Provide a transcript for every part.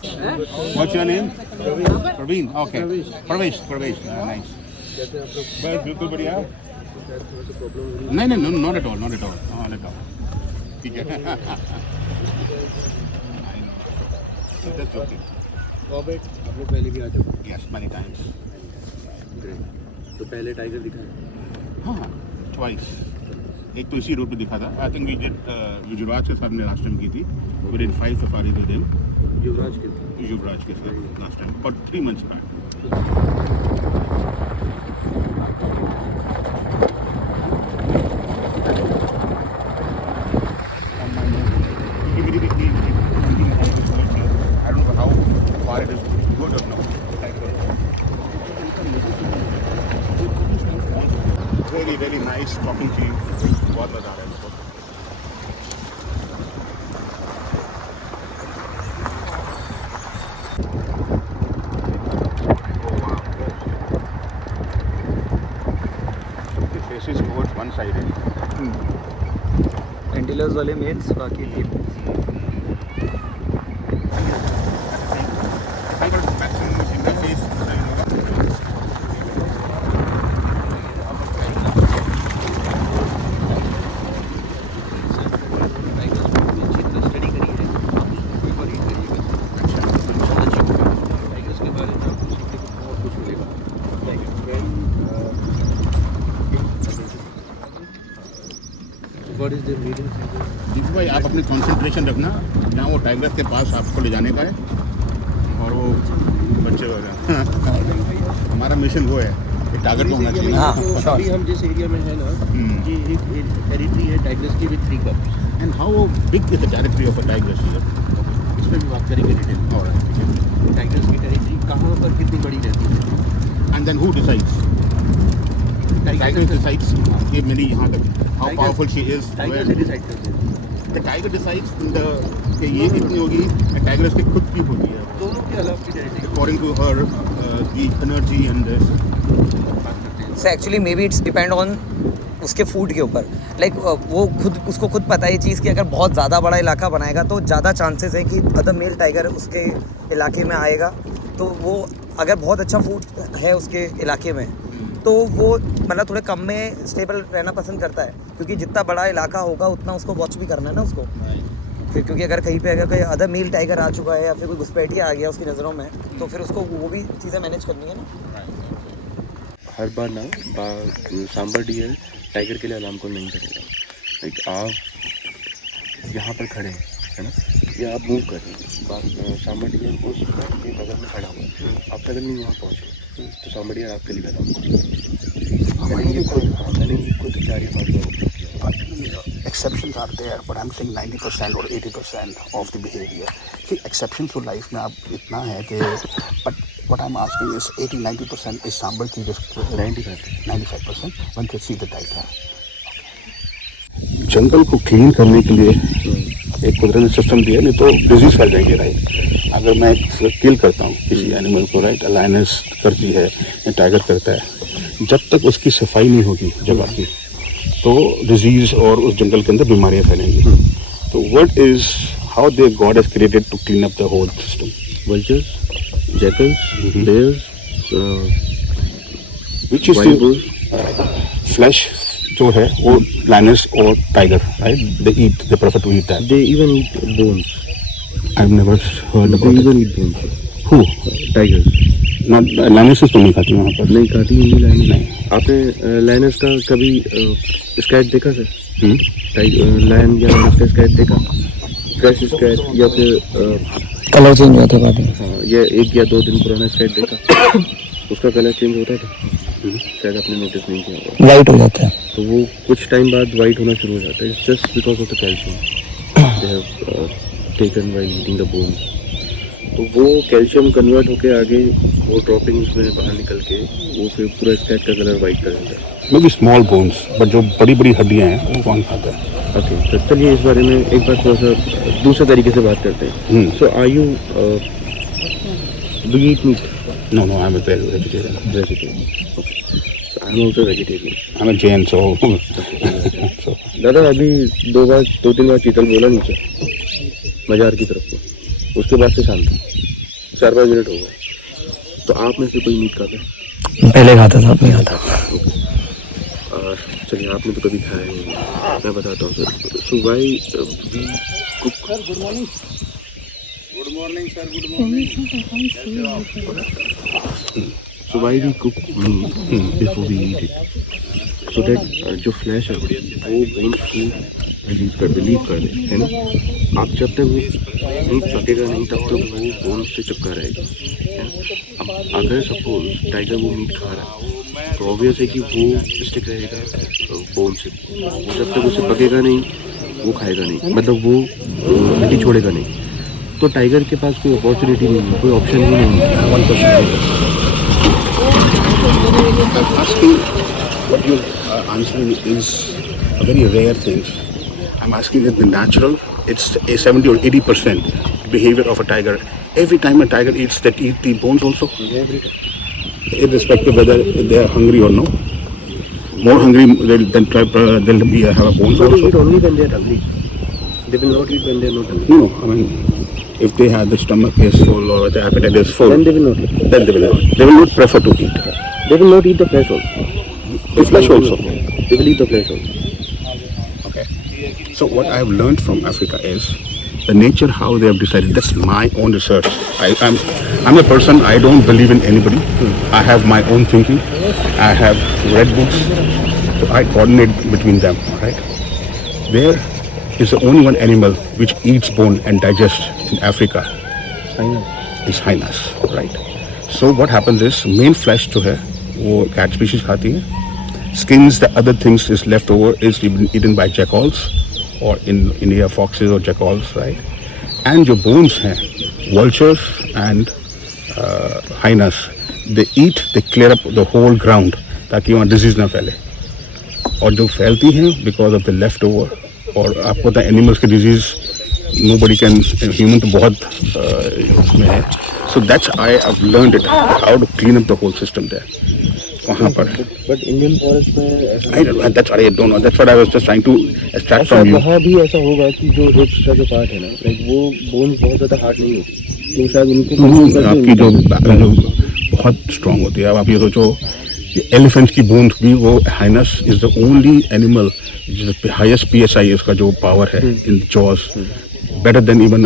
What's your name? Praveen. Okay. Pravesh. Nice. बस बिल्कुल बढ़िया। नहीं, not at all. ठीक है। Just joking. कॉर्बेट आप लोग पहले भी आ चुके हैं? Yes, many times. ग्रेट। तो पहले टाइगर दिखा है? हाँ, twice. एक तो इसी रोड पे दिखा था। I think we did युवराज के साथ हमने लास्ट टाइम की थी। We did 5 safaris with him. युवराज के साथ last time, about 3 months back. I don't know how far it is good or not. Very nice talking to you. बहुत मजा आ रहा है मुझको। The faces towards one side. एंटीलर्स वाले मेल्स, बाकी females. What is the meeting? Deepu भाई, आप अपनी कंसंट्रेशन रखना, जहाँ वो टाइगर के पास आपको ले जाने का है और वो बच्चे वगैरह। हमारा मिशन वो है कि टारगेट को होना चाहिए। हाँ, अभी हम जिस एरिया में है ना, ये एक टेरिटरी है टाइगर्स की with 3 cups. And how big is the territory of a tiger? इस पर भी बात करेंगे डिटेल। टाइगर्स की टेरिटरी कहाँ पर कितनी बड़ी रहती है, and then who decides? Tiger decides कि मेरी यहाँ तक how powerful she is. Tiger से डिसाइड करते हैं। द टाइगर डिसाइड्स कि ये कितनी होगी, टाइगर उसकी खुद की होती है दोनों के अलग की territory according to her the energy and this. So actually maybe it's depend on उसके फूड के ऊपर। लाइक वो उसको खुद पता है ये चीज़ कि अगर बहुत ज़्यादा बड़ा इलाका बनाएगा तो ज़्यादा चांसेस है कि अदर मेल टाइगर उसके इलाके में आएगा। तो वो अगर बहुत अच्छा फूड है उसके इलाके में तो वो मतलब थोड़े कम में स्टेबल रहना पसंद करता है, क्योंकि जितना बड़ा इलाका होगा उतना उसको वॉच भी करना है ना उसको। फिर क्योंकि अगर कहीं पे अगर कोई अदर मेल टाइगर आ चुका है या फिर कोई घुसपैठिया आ गया उसकी नज़रों में, तो फिर उसको वो भी चीज़ें मैनेज करनी है ना। हर बार ना सांबर डियर टाइगर के लिए अलार्म कॉल नहीं करेगा। लाइक आप यहाँ पर खड़े हैं, है ना, या आप मूव कर रहे हैं, सांबर डियर उस के बगल में खड़ा हुआ है, आप कदम नहीं वहाँ पहुँचे तो सांबर डियर आपके लिए अलार्म कॉल। मैंने ये खुद 4 या 5 बार किया। Exceptions are there, but I'm saying 90% or 80% of the behavior. See, exceptions to life में आप इतना है कि, but what I'm asking is 80-90% is sambar की 95% one can see the tiger. जंगल को क्लीन करने के लिए एक कुदरती सिस्टम दिया, नहीं तो डिजीज फैल जाएंगे। राइट, अगर मैं किल करता हूँ किसी एनिमल को, राइट, लायनेस करती है या टाइगर करता है, जब तक उसकी सफाई नहीं होगी जगह की तो डिजीज और उस जंगल के अंदर बीमारियां फैलेंगी। तो what is how they god has created to clean up the whole system? Vultures, jackals, bears, which is flesh जो है वो लायनेस और tiger, right, they prefer to eat that. they even eat bones. I have never heard They about even eat bones. Who Tigers not lioness तो नहीं खाती वहाँ पर। नहीं खाती होंगी लाइनस। नहीं। आपने लाइनस का कभी स्कैट देखा सर? लायन या लायनस का स्कैट देखा? फ्रेश स्कैट या फिर कलर चेंज होते बाद में। हाँ, ये 1 या 2 दिन पुराना स्कैट देखा? उसका कलर चेंज होता था, शायद आपने नोटिस नहीं किया होगा। वाइट हो जाता है। तो वो कुछ टाइम बाद वाइट होना शुरू हो जाता है। It's just because of the calcium they have taken while eating the bones. तो वो कैल्शियम कन्वर्ट होके आगे वो ड्रॉपिंग्स में बाहर निकल के वो फिर पूरा स्कैट का कलर वाइट कर देता है। May be small bones, but जो बड़ी बड़ी हड्डियाँ हैं वो कौन खाता है? ओके, तो चलिए इस बारे में एक बार थोड़ा सा दूसरे तरीके से बात करते हैं। So are you do you eat meat? No I am a vegetarian. Vegetarian. Okay, I am also vegetarian. I am a Jain, so दादा अभी 2-3 बार चीतल बोला नीचे बाजार की तरफ को, उसके बाद से शांति। 4-5 मिनट हो गए। तो आप में से कोई मीट खाता है? पहले खाता था, अब नहीं खाता। चलिए, आपने तो कभी खाया नहीं, मैं बताता हूँ sir. So why we cook. Good morning sir, good morning. So why we cook meat before we eat it? So that जो फ्लैश है वो बोन्स को रिलीज कर दे, है ना। आप जब तक वो मीट पकेगा नहीं तब तक वो बोन्स से चिपका रहेगा, है ना। अब अगर सपोज टाइगर वो मीट खा रहा है तो ऑब्वियस है कि वो स्टिक रहेगा बोन से। वो जब तक उसे पकेगा नहीं वो खाएगा नहीं, मतलब वो हड्डी छोड़ेगा नहीं। तो टाइगर के पास कोई अपॉर्चुनिटी नहीं है, कोई ऑप्शन ही नहीं है। Asking what you're answering is a very rare thing. I'm asking that the natural, it's a 70 or 80% behavior of a tiger. Every time a tiger eats, that eat the bones also, irrespective whether they are hungry or no. More hungry they'll be have a bones They will also. eat only when they are hungry. They will not eat when they are not hungry. No, I mean, if they have the stomach is full or the appetite is full, Then they will not eat. then they will not prefer to eat They will not eat the flesh also. the flesh also. They will eat the flesh also. Okay. So what I have learned from Africa is the nature how they have decided. That's my own research. I'm a person. I don't believe in anybody. I have my own thinking. I have read books. So I coordinate between them. All right. There is the only one animal which eats bone and digests in Africa. Is hyenas. Right. So what happens is main flesh जो है वो cat species खाती है. Skins, the other things is left over is eaten by jackals or in India foxes or jackals, right? And जो bones हैं vultures and hyenas, they eat, they clear up the whole ground ताकि वहाँ disease ना फैले. और जो फैलती हैं because of the leftover, और आपको पता है animals के disease nobody can, human तो बहुत उसमें है. So that's I have learned it how to clean up the whole system there. वहाँ पर. But Indian forest में I don't know. That's what I don't know. That's what I was just trying to extract from you. वहाँ भी ऐसा होगा कि जो हिप्स का जो पार्ट है ना, लाइक वो बोन्स बहुत ज़्यादा हार्ड नहीं होती, तो शायद उनको आपकी जो बहुत स्ट्रांग होती है. अब आप ये सोचो एलिफेंट की बोन्स भी वो hyenas is the only animal highest PSI इसका जो पावर है in jaws better than even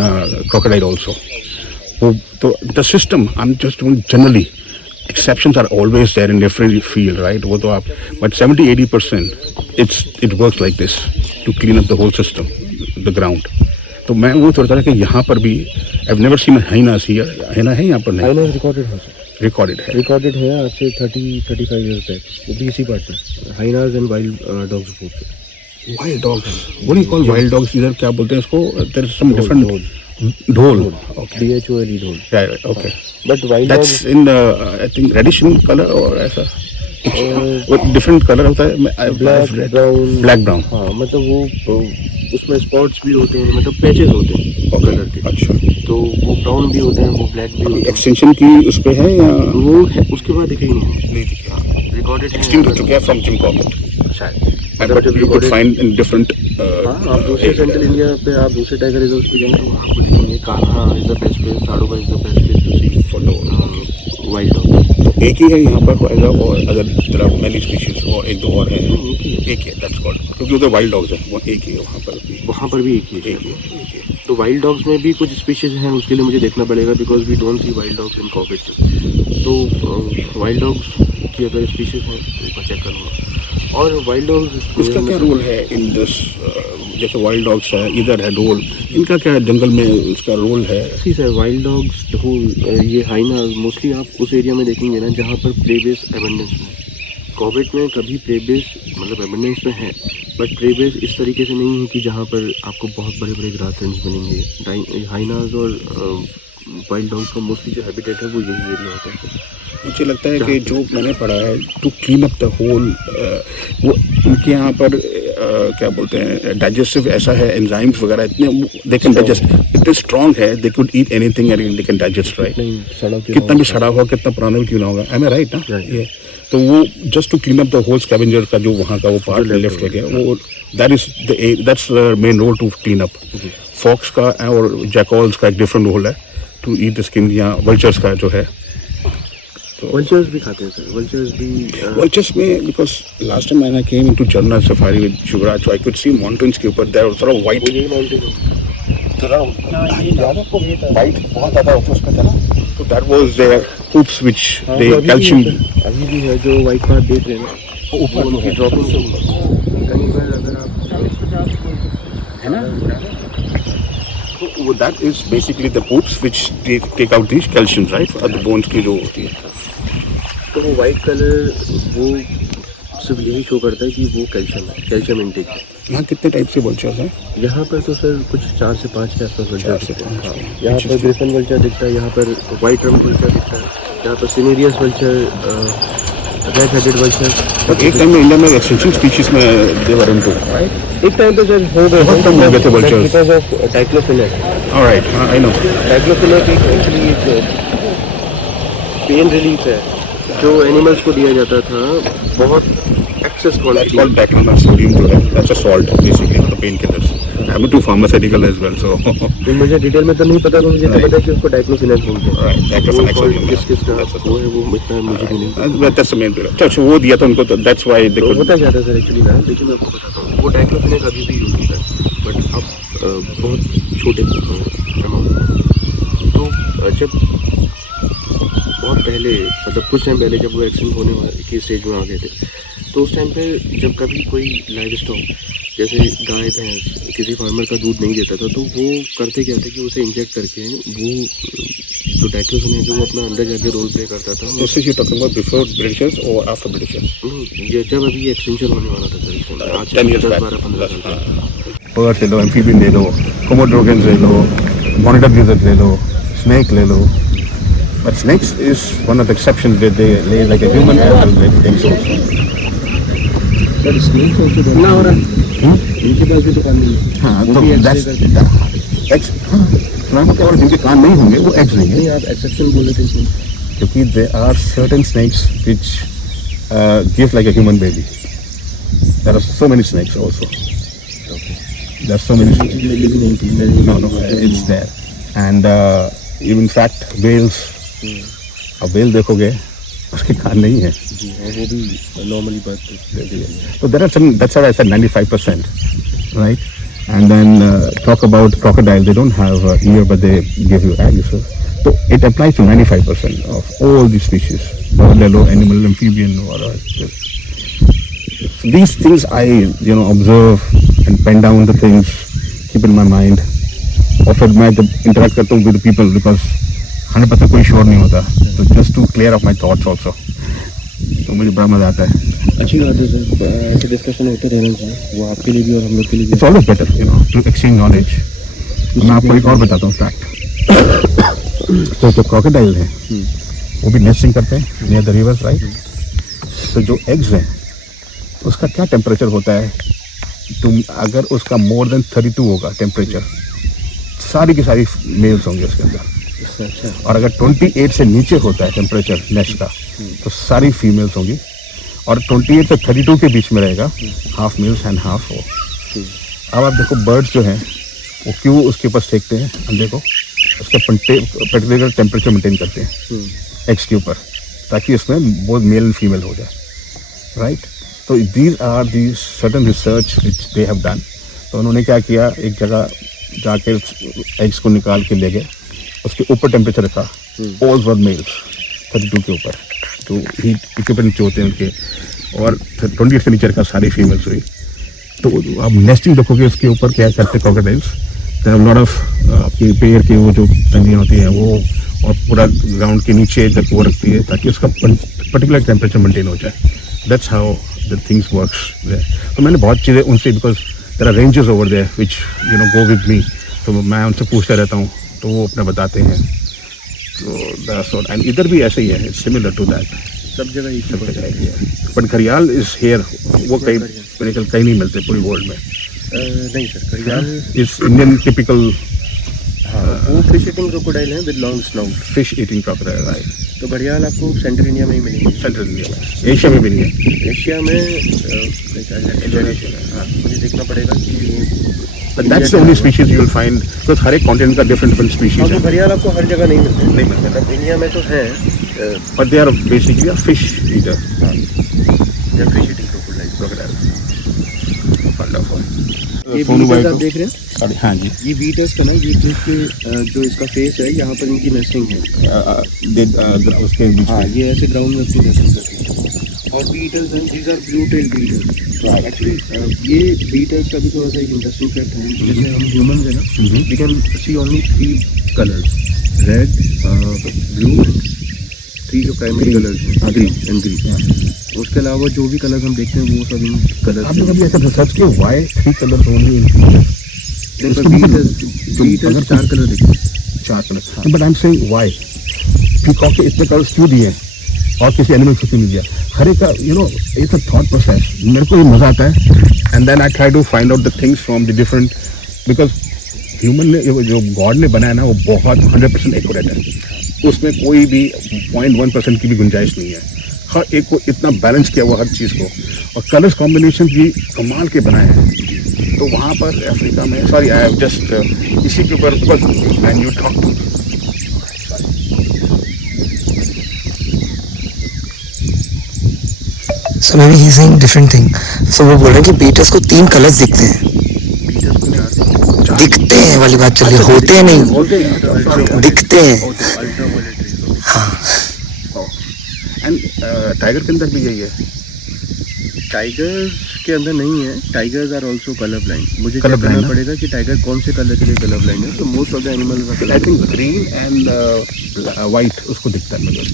crocodile also. तो the system I am just generally exceptions are always there in every field, right? वो तो आप but 70-80% it works like this to clean up the whole system, the ground. तो मैं वो सोचता था कि यहाँ पर भी I've never seen hyenas here. hyena है यहाँ पर नहीं? हाइनास रिकॉर्डेड है, रिकॉर्डेड है आज से 30-35 इयर्स बैक. वो भी इसी पार्ट में हाइनास एंड वाइल्ड डॉग्स बोलते हैं. Wild dogs. What do you call wild dogs? इधर क्या बोलते हैं इसको? There is some different. Dhole. Okay. DHOL ढोल. Yeah, okay. But wild That's dogs, in I think reddish in color or ऐसा. वो डिफरेंट कलर होता है. Black brown. हाँ, मतलब वो उसमें स्पॉट्स भी होते हैं, मतलब पैचेस होते हैं कलर के. अच्छा. तो वो ब्राउन भी होते हैं, वो ब्लैक भी होते हैं. एक्सटेंशन की उस पे है या वो है, उसके बाद दिखे ही नहीं दिखे? रिकॉर्डेड है. एक्सटिंक्ट हो चुके हैं फ्रॉम जिम कॉर्बेट शायद. But you could find in different. हाँ, आप दूसरे सेंट्रल इंडिया पे आप दूसरे टाइगर रिजर्व पे जाएंगे तो वहाँ आपको दिखेंगे. Kanha is the best place, Tadoba is the best place to see for wild dog. एक ही है यहाँ पर वाइल्ड डॉग और other there are many species और एक दो और है. एक ही है दैट्स कॉल्ड, क्योंकि उधर वाइल्ड डॉग्स है वो एक ही है. वहाँ पर भी एक ही है. तो वाइल्ड डॉग्स में भी कुछ स्पीशीज हैं, उसके लिए मुझे देखना पड़ेगा because we don't see wild dogs in Corbett. तो वाइल्ड डॉग्स की अगर स्पीशीज हैं तो चेक करूँगा. और वाइल्ड डॉग्स इसका क्या रोल है इन दिस? जैसे वाइल्ड डॉग्स है, इधर है ढोल, इनका क्या जंगल में इसका रोल है? जी सर, वाइल्ड डॉग्स, ढोल, ये हाइना मोस्टली आप उस एरिया में देखेंगे ना जहाँ पर प्रे बेस एबंडेंस में. कॉर्बेट में कभी प्रे बेस मतलब एबंडेंस में है, बट प्रे बेस इस तरीके से नहीं है कि जहाँ पर आपको बहुत बड़े बड़े ग्रासलैंड्स बनेंगे. हाइनाज और वाइल्ड डॉग्स का मोस्टली जो हैबिटेट है वो यही एरिया होता है. मुझे लगता है कि जो मैंने पढ़ा है to clean up the whole, वो उनके यहाँ पर क्या बोलते हैं डाइजेस्टिव ऐसा है, एंजाइम्स वगैरह इतने दे कैन डाइजेस्ट, इतने स्ट्रॉन्ग है, they could eat anything and they can digest, right? कितना भी सड़ा हुआ, कितना पुराना भी क्यों ना होगा. आई एम राइट ना? ये तो वो just to clean up the whole scavenger का जो वहाँ का वो पार्ट लेफ्ट हो गया, वो that's main role to clean up. Fox का और जैकॉल्स का एक डिफरेंट रोल है to eat the skin या vultures का जो है. वल्चर्स भी खाते हैं सर, वल्चर्स भी Vultures में because last time when I came into Jarna Safari with Shivraj, so I could see mountains के ऊपर there was sort of white. यही माउंटेन याद आपको white बहुत ज़्यादा होता है उसमें था ना. So that was their poops which they calcium. अभी भी है जो वाइट पार्ट देख रहे हैं ना, ऊपर उनकी ड्रॉपिंग से कहीं पर अगर आप है ना. So that is basically the poops which they take out these calciums, right? और the bones की जो होती है. तो वो वाइट कलर वो सिर्फ यही शो करता है कि वो कैल्शियम है, कैल्शियम इनटेक है. यहाँ कितने टाइप से vultures हैं? यहाँ पर तो सर कुछ 4 से 5 के आसपास वल्चर 4 से दिखते हैं. 5. हाँ, यहाँ पर ग्रिफिन वल्चर दिखता है, यहाँ पर वाइट रम वल्चर दिखता है, यहाँ पर cinereous vulture, red headed vulture. But एक टाइम में इंडिया में एक्सटेंशन स्पीशीज में they were into, right? एक टाइम पे सर हो गए बहुत कम हो गए थे vultures. Because of diclofenac. All right, I know. Diclofenac actually एक पेन रिलीफ है जो एनिमल्स को दिया जाता था बहुत excess That's quantity. called diclofenac sodium जो है. That's a salt basically for the painkillers. I'm into pharmaceutical as well, so. मुझे डिटेल में तो नहीं पता, मुझे तो पता है कि उसको डाइक्लोफिनेक बोलते हैं. Right, diclofenac वो sodium. किस किस का वो है वो इतना मुझे भी नहीं. But that's the main period. अच्छा वो दिया था उनको तो that's why they तो could. होता क्या था सर एक्चुअली ना, लेकिन मैं आपको बताता हूँ. वो डाइक्लोफिनेक अभी भी यूज़ होता है बट अब बहुत छोटे अमाउंट में. तो जब बहुत पहले मतलब कुछ टाइम पहले जब वो एक्सीडेंट होने वाले की स्टेज में आ गए थे, तो उस टाइम पे जब कभी कोई लाइव स्टॉक जैसे गाय भैंस किसी फार्मर का दूध नहीं देता था, तो वो करते क्या थे कि उसे इंजेक्ट करके वो जो डाइक्लोफिनेक है वो अपना अंदर जाके रोल प्ले करता था. This is you talking about before Britishers or after Britishers? ये जब अभी एक्सटेंशन होने वाला था सर इस टाइम, आज 10 years 10-12-15 साल पहले. Birds ले लो, amphibian ले लो, Komodo dragons ले लो, monitor lizard ले लो, snake ले लो. But snakes is one of the exceptions where they lay like a human and they eggs also. But snakes also बनना हो रहा है. इनके पास भी तो काम नहीं है. हाँ वो तो भी eggs that's lay करते हैं. eggs. हाँ तो केवल जिनके कान नहीं होंगे वो eggs लेंगे नहीं आप एक्सेप्शन बोले थे इसमें. क्योंकि there are certain snakes which give like a human baby. There are so many snakes also. There are so many snakes. मेरी भी नहीं थी. मेरी No, it's there. And even in fact whales. अब whale देखोगे उसके कान नहीं है. जी हाँ, वो भी नॉर्मली बात करती है. So there are some. That's why I said 95%, right? And then talk about crocodile. They don't have ear, but they give you eggs. So it applies to 95% of all these species. Bird, animal, amphibian, or these things I observe and pen down the things, keep in my mind. और फिर मैं जब interact करता हूँ with the people because 100% कोई sure नहीं होता. तो just to clear up my thoughts also. तो मुझे बड़ा मजा आता है. अच्छी बात है सर, ऐसे डिस्कशन होते रहना चाहिए, वो आपके लिए भी और हम लोग के लिए भी. It's always better, to exchange knowledge. मैं आपको एक और बताता हूँ फैक्ट. तो जो क्रोकोडाइल है वो भी नेस्टिंग करते हैं नियर द रिवर्स, राइट? तो जो एग्स हैं उसका क्या टेम्परेचर होता है? तुम अगर उसका मोर देन 32 होगा टेम्परेचर, सारी की सारी मेल्स होंगे उसके अंदर. अच्छा. और अगर 28 से नीचे होता है टेम्परेचर नेस्ट का तो सारी फीमेल्स होंगी. और 28 से 32 के बीच में रहेगा हाफ मेल्स एंड हाफ वो. अब आप देखो बर्ड्स जो हैं वो क्यों उसके ऊपर सेकते हैं अंडे को? उसका पर्टिकुलर टेम्परेचर मेंटेन करते हैं एग्स के ऊपर ताकि उसमें बहुत मेल एंड फीमेल हो जाए, राइट? तो these are the certain research which they have done. तो उन्होंने क्या किया, एक जगह जाके एग्स को निकाल के ले गए, उसके ऊपर टेम्परेचर रखा, ऑल वर मेल्स 32 के ऊपर, तो हीट इक्विपमेंट जो होते हैं उनके, और 28 से नीचे रखा सारी फीमेल्स हुई. तो आप नेस्टिंग देखोगे उसके ऊपर क्या करते क्रोकोडाइल्स, लॉट ऑफ आपकी पेड़ के वो जो तंदियाँ होती हैं वो, और पूरा ग्राउंड के नीचे तक वो रखती है ताकि उसका पर्टिकुलर टेम्परेचर मेंटेन हो जाए. That's how the things works there. तो मैंने बहुत चीज़ें उनसे, because there are ranges over there which go with me, तो मैं उनसे पूछता रहता हूँ तो वो अपना बताते हैं. तो दैट्स व्हाट. एंड इधर भी ऐसे ही है, इट्स सिमिलर टू दैट. सब जगह एक ही बात है. बट घड़ियाल इज हेयर, वो कहीं नहीं मिलते पूरी वर्ल्ड में. नहीं सर, घड़ियाल इट्स इंडियन टिपिकल. हाँ, वो फिश ईटिंग क्रोकोडाइल है with long snout. Fish eating crocodile, right? तो घड़ियाल आपको सेंट्रल इंडिया में ही मिलेंगे. सेंट्रल इंडिया में, एशिया में भी नहीं है. एशिया में इंडोनेशिया में. हाँ, मुझे देखना पड़ेगा कि But that's the only species you will find, because हर एक continent का different species हाँ, तो है. घड़ियाल आपको हर जगह नहीं मिलते, नहीं मिलते. मतलब इंडिया में तो हैं, But they are basically a fish eater. या fish eating crocodile. Crocodile. Wonderful. ये सोनू भाई बीटल्स को आप देख रहे हैं, sorry, हाँ जी. ये बीटल्स का ना, ये के जो इसका फेस है, यहाँ पर इनकी नेस्टिंग है। उसके बीच हाँ, में. ये ऐसे ग्राउंड में अपनी नेस्टिंग करती है। और बीटल्स हैं, these are blue tail beetles. Actually ये बीटल्स का भी थोड़ा सा एक इंटरेस्टिंग फैक्ट है, जैसे हम ह्यूमंस हैं ना, we can see only 3 colours, red, blue, 3 जो प्राइमरी कलर्स हैं, ग्रीन एंड ग्रीन। उसके अलावा जो भी कलर हम देखते हैं वो सब इन कलर्स। आपने कभी ऐसा रिसर्च किया why 3 colors only in beetles 4 colour देखते हैं। 4 color? But I'm saying why? Peacock के इतने कलर्स क्यों दिए और किसी एनिमल को क्यों नहीं दिया? हर एक का इट्स अ थॉट प्रोसेस. मेरे को ये मजा आता है, and then I try to find out the things from the different, because human ने जो गॉड ने बनाया ना वो बहुत 100% एक्यूरेट है. उसमें कोई भी 0.1% की भी गुंजाइश नहीं है. हर एक को इतना बैलेंस किया हुआ हर चीज़ को, और कलर्स कॉम्बिनेशन भी कमाल के बनाए हैं. तो वहाँ पर अफ्रीका में, सॉरी आई हैव जस्ट इसी के ऊपर, when you talk to, So maybe he's saying different thing. So वो बोल रहे हैं कि बीटल्स को 3 कलर्स दिखते हैं. दिखते हैं वाली बात चल रही है, होते हैं नहीं, दिखते हैं. हाँ. एंड टाइगर के अंदर भी यही है. टाइगर्स के अंदर नहीं है, tigers are also colour blind. मुझे Colour क्या करना blind, पड़ेगा कि टाइगर कौन से कलर के लिए कलर ब्लाइंड है, तो most of the animals I think green and white उसको दिखता है. मतलब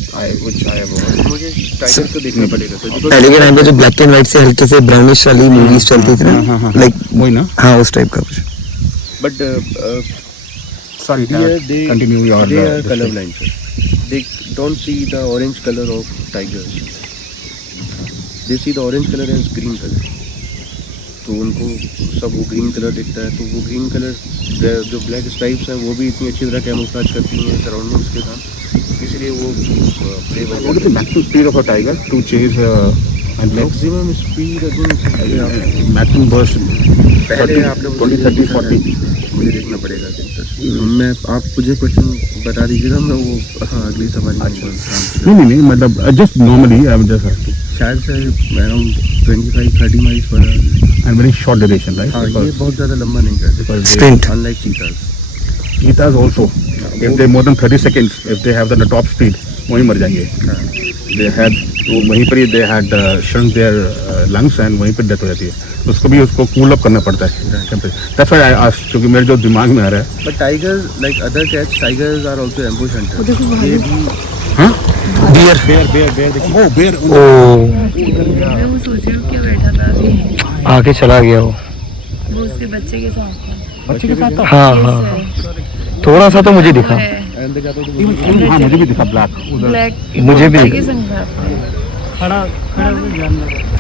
मुझे टाइगर को देखना पड़ेगा सर, because पहले के टाइम पे जो ब्लैक एंड व्हाइट से हल्के से ब्राउनिश वाली मूवीज चलती थी ना, लाइक वही ना. हाँ उस टाइप का कुछ. but Sorry, they continue your. are this color thing. blind sir. They don't see the orange color of tigers, they see the orange color as green color. तो उनको सब वो ग्रीन कलर दिखता है, तो वो ग्रीन कलर जो black stripes हैं वो भी इतनी अच्छी तरह कैमोफ्लेज करती हैं सराउंडिंग्स के साथ, इसलिए वो प्ले बन What is the maximum speed of a tiger to chase antelope? Maximum speed again Maximum burst. पहले आप लोग 20, 30, 40. मुझे देखना पड़ेगा मैं, आप मुझे क्वेश्चन बता दीजिएगा, मैं वो हाँ अगली सवारी नहीं मतलब just normally I would just have to. शायद से around 25-30 miles per hour And very short duration, right? हाँ, ये Because- बहुत ज़्यादा लंबा नहीं करते, because they- Sprint. Unlike चीतास। Cheetahs also, if they more than 30 seconds, if they have the top speed, वहीं मर जाएंगे. They had, तो वहीं पर ही they had shrunk their lungs and वहीं पर डेथ हो जाती है. तो उसको भी उसको कूल अप करना पड़ता है. That's why I asked, क्योंकि मेरे जो दिमाग में आ रहा है. But tigers like other cats, tigers are also ambush hunter. ये भी हाँ? बियर. Oh, bear. ओ मैं वो सोच रही हूँ क्या बैठा था अभी, आगे चला गया वो. वो उसके बच्चे के साथ था। बच्चे के साथ था. हाँ Yes, हाँ है। थोड़ा सा तो मुझे दिखा. है। हाँ मुझे भी दिखा ब्लैक. ब्लैक मुझे भी के संग था।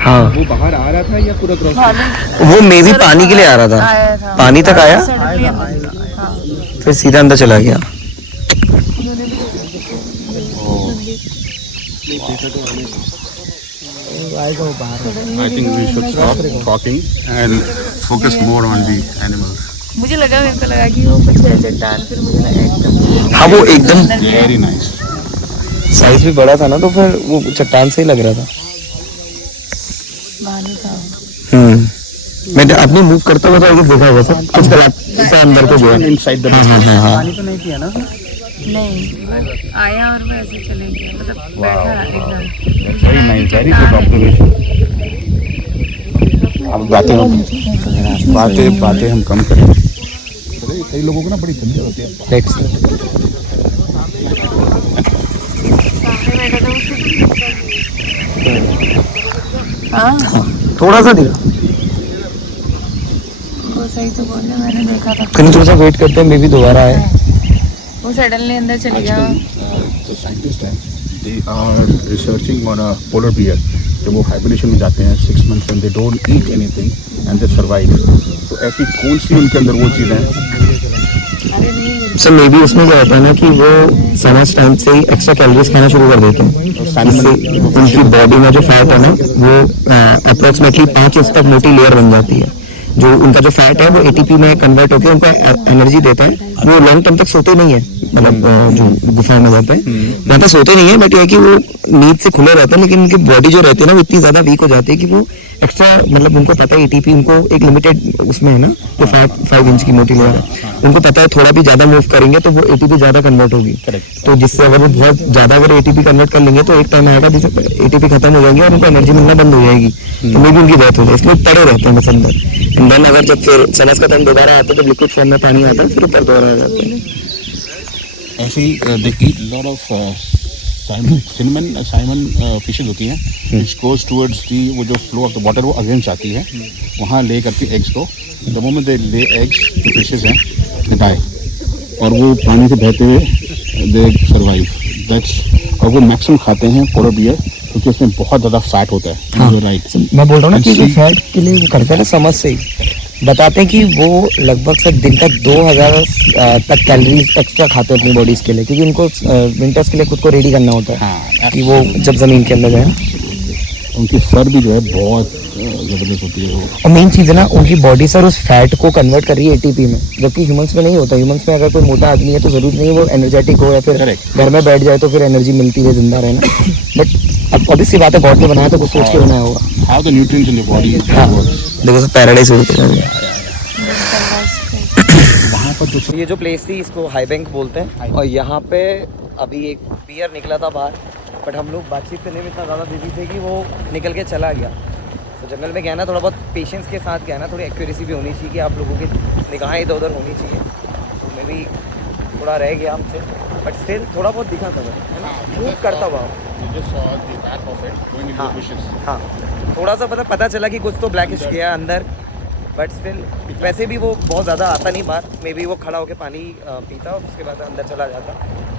हाँ वो बाहर आ रहा था या पूरा क्रॉस? वो मे भी पानी के लिए आ रहा आया था. था। पानी तक आया सडनली हाँ। फिर सीधा अंदर चला गया. I think we should stop talking and focus more on the animals. मुझे लगा, मेरे को लगा कि वो कुछ है चट्टान, फिर मुझे लगा एकदम हाँ वो एकदम Very nice. साइज भी बड़ा था ना, तो फिर वो चट्टान से ही लग रहा था. भालू था। मैंने अपनी मूव करता हुआ तो देखा हुआ था कुछ गलत से अंदर को गया. Inside the नहीं, बस आया और वो ऐसे चले गया, मतलब बैठा एकदम। Very nice. Very good observation. अब बातें हम कम करें. कई लोगों को ना बड़ी गंदी होती है. सामने बैठा था उसको। हाँ थोड़ा सा दिखा. वो सही तो बोल रहे, मैंने देखा था। कहीं थोड़ा सा वेट करते हैं, मे भी दोबारा आए. वो सडनली अंदर चले गया। जो साइंटिस्ट हैं, they are researching on a polar bear. जब वो हाइबरनेशन में जाते हैं 6 months and they don't eat anything and they survive. तो ऐसी कौन सी उनके अंदर वो चीज़ है? सर मे बी उसमें क्या होता है ना कि वो समझ टाइम से ही एक्स्ट्रा कैलोरीज खाना शुरू कर देते हैं, जिससे उनकी बॉडी में जो फैट है ना वो अप्रोक्सीमेटली 5 इंच तक मोटी लेयर बन जाती है. जो उनका जो फैट है वो एटीपी में कन्वर्ट होकर उनको एनर्जी देता है, वो लॉन्ग टर्म तक सोते नहीं है, मतलब जो गुफा में जाता है वहाँ पे सोते नहीं है, बट ये है कि वो नींद से खुले रहते हैं, लेकिन उनकी बॉडी जो रहती है ना वो इतनी ज्यादा वीक हो जाती है कि वो एक्स्ट्रा, मतलब उनको पता है एटीपी उनको एक लिमिटेड उसमें है ना, जो 5 इंच की मोटी लेयर है, उनको पता है थोड़ा भी ज्यादा मूव करेंगे तो वो एटीपी ज्यादा कन्वर्ट होगी, तो जिससे अगर वो बहुत ज्यादा अगर एटीपी कन्वर्ट कर लेंगे तो एक टाइम आएगा जिससे एटीपी खत्म हो जाएंगे और उनको एनर्जी मिलना बंद हो जाएगी, तो मे भी उनकी डेथ हो जाए, इसलिए पड़े रहते हैं बस अंदर। एंड देन अगर जब फिर समझ का टाइम दोबारा आता है तो लिक्विड फॉर्म में पानी आता है, फिर ऊपर दोबारा आ जाते हैं। ऐसे ही they eat lot of salmon fishes होती हैं, विच गोज टुवर्ड्स दी, वो जो फ्लो ऑफ द वाटर वो अगेंस्ट आती है, वहाँ ले करती एग्स को, the moment they lay eggs जो फिशेज हैं डाई, और वो पानी से बहते हुए दे सर्वाइव, दैट्स, और वो मैक्सिमम खाते हैं पोलर बियर क्योंकि उसमें बहुत ज़्यादा फैट होता है। हाँ, राइट, मैं बोल रहा हूँ ना कि फैट के लिए वो करते हैं ना, समझ से ही बताते हैं कि वो लगभग से दिन का 2000 तक कैलोरीज एक्स्ट्रा खाते हैं अपनी बॉडीज के लिए, क्योंकि उनको विंटर्स के लिए खुद को रेडी करना होता है। हाँ, कि वो जब जमीन के अंदर जाए, उनकी फर भी जो है बहुत ज़बरदस्त होती है वो। और मेन चीज़ है ना, उनकी बॉडी सर उस फैट को कन्वर्ट कर रही है एटीपी में, जबकि ह्यूमंस में नहीं होता। ह्यूमंस में अगर कोई मोटा आदमी है तो जरूरी नहीं है वो एनर्जेटिक हो या फिर Correct. घर में बैठ जाए तो फिर एनर्जी मिलती है जिंदा रहना, बट अब ऑब्वियस सी बात है, गॉड ने बनाया तो कुछ सोच के बनाया होगा। How the nutrients in the body works. देखो सर, पैराडाइज हो गया। वहाँ पर जो ये जो प्लेस थी इसको हाई बैंक बोलते हैं, और यहाँ पे अभी एक बियर निकला था बाहर, बट हम लोग बातचीत करने में इतना ज़्यादा बिजी थे कि वो निकल के चला गया। तो जंगल में गया ना, थोड़ा बहुत पेशेंस के साथ गया ना, थोड़ी एक्यूरेसी भी होनी चाहिए कि आप लोगों की निगाहें इधर उधर होनी चाहिए, तो मैं भी थोड़ा रह गया हमसे, बट स्टिल थोड़ा बहुत दिखा था है ना, मूव करता हुआ। हाँ हाँ, थोड़ा सा मतलब पता चला कि कुछ तो ब्लैकिश गया अंदर, बट स्टिल वैसे भी वो बहुत ज़्यादा आता नहीं बाहर, मे बी वो खड़ा होकर पानी पीता और उसके बाद अंदर चला जाता।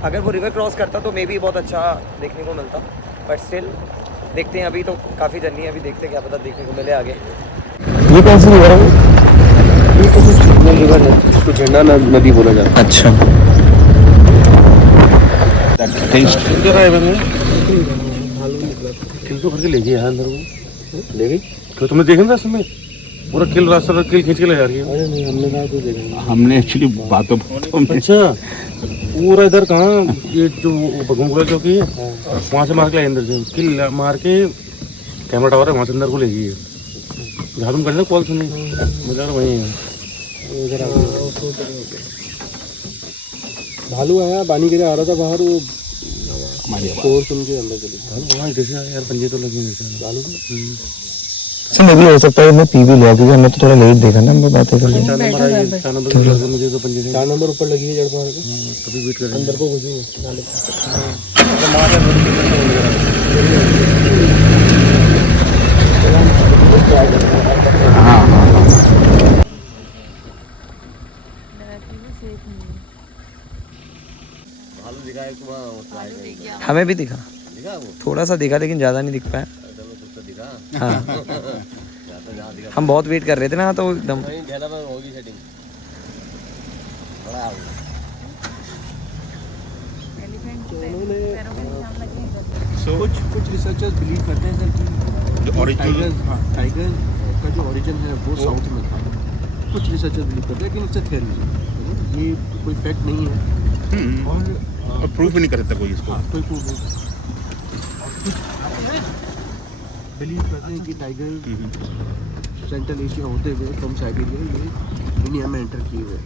अगर वो रिवर क्रॉस करता तो मे बी बहुत अच्छा देखने को मिलता, बट स्टिल देखते हैं, अभी तो काफ़ी जर्नी है, अभी देखते हैं क्या पता देखने को मिले आगे। ये कौन सी रिवर है? ये तो कुछ रिवर है, इसको झंडा नदी बोला जाता है। अच्छा, टेस्ट क्या है मैंने किल तो करके ले गई यार अंदर, वो ले गई क्यों? तुमने देखा ना उसमें पूरा किल, रास्ता पर किल खींच के ले जा रही है। अरे नहीं, हमने कहा तो देखा, हमने एक्चुअली बातों में अच्छा पूरा इधर कहाँ, ये जो भगवान जो की वहाँ से मार के लाए अंदर से, किल मार के कैमरा टावर है वहाँ से अंदर को ले गई है, जहाँ तुम करते कॉल सुनी मजा वहीं है। भालू आया, पानी के लिए आ रहा था बाहर, वो शोर सुन के अंदर चले वहाँ जैसे यार, पंजे तो लगे भालू को। सर मे भी हो सकता है मैं पी भी लिया, क्योंकि हमने तो थोड़ा लेट देखा ना, हम लोग बातें कर रहे हैं। 4 नंबर आई, 4 नंबर पे मुझे तो पंजे 4 नंबर ऊपर लगी है जड़ मार के, तभी वेट कर रहे हैं अंदर को घुसी नाले हमें भी दिखा, थोड़ा सा दिखा, लेकिन ज़्यादा नहीं दिख पाया। हाँ, हम बहुत वेट कर रहे थे ना, तो एकदम कुछ रिसर्चर्स बिलीव करते हैं सर कि टाइगर का जो ओरिजिन है वो साउथ में था। कुछ रिसर्चर्स बिलीव करते हैं, लेकिन इट्स अ थ्योरी, ये कोई फैक्ट नहीं है, और प्रूफ भी नहीं कर सकता कोई इसको। कोई प्रूफ नहीं। बिलीव करते हैं कि टाइगर सेंट्रल एशिया होते हुए फ्रॉम साइबेरिया ये इंडिया में एंटर किए हुए।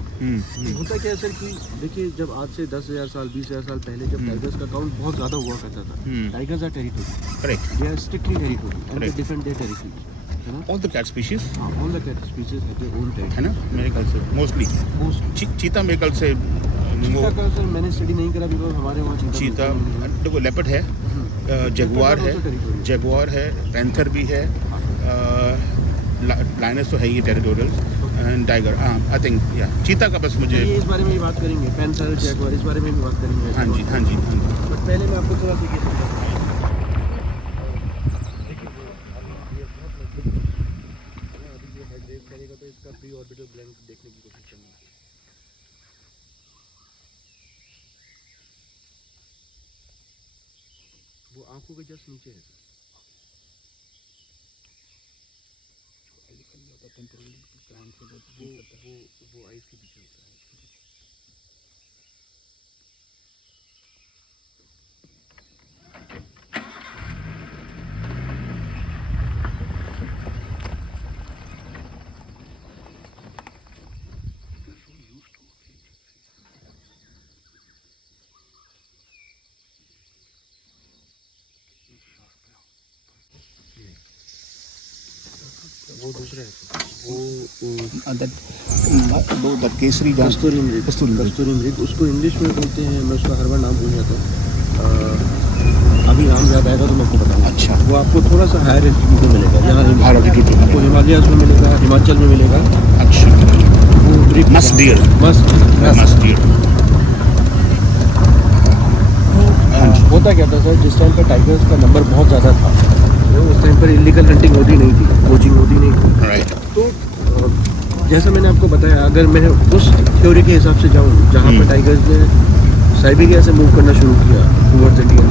होता क्या है सर कि देखिए, जब आज से 10,000 साल 20,000 साल पहले जब टाइगर्स का काउंट बहुत ज़्यादा हुआ करता था, tigers are territory, correct, they are strictly territory and they defend their territory, है ना। ऑल द कैट स्पीशीज, हाँ, all the cat species have their own territory, है ना, मेरे ख्याल से मोस्टली चीता, मेरे ख्याल से चीता का सर मैंने स्टडी नहीं करा, बिकॉज हमारे वहाँ चीता, देखो लेपर्ड है, जगुआर है, पैंथर भी है, लायनस तो है ही territorial, and tiger, I think या चीता का बस मुझे ये इस बारे में ही बात करेंगे, पैंथर जगुआर इस बारे में भी बात करेंगे। हाँ जी हाँ जी हाँ जी। बट पहले मैं आपको थोड़ा सा तो इसका प्री ऑर्बिटल ब्लैंक देखने की कोशिश करेंगे। वो आंखों के जस्ट नीचे है। वो आइस के पीछे होता है। वो दूसरा है वो केसरी कस्तूरी मृग उसको इंग्लिश में बोलते हैं, मैं उसका हर बार नाम भूल जाता हूँ। अभी नाम याद आएगा तो मैं आपको बताऊँगा। अच्छा, वो आपको थोड़ा सा हायर एल्टीट्यूड में मिलेगा, यहाँ नहीं हायर एल्टीट्यूड आपको हिमालयाज में मिलेगा, हिमाचल में मिलेगा। अच्छा, वो मृग मस्ट डियर, मस्त डियर। होता क्या था सर, जिस टाइम पर टाइगर्स का नंबर बहुत ज़्यादा था, तो उस टाइम पर इलीगल हंटिंग होती नहीं थी, कोचिंग होती नहीं थी। राइट। तो जैसा मैंने आपको बताया, अगर मैं उस थ्योरी के हिसाब से जाऊँ जहाँ पर टाइगर्स ने साइबेरिया से मूव करना शुरू किया टुवर्ड्स इंडिया,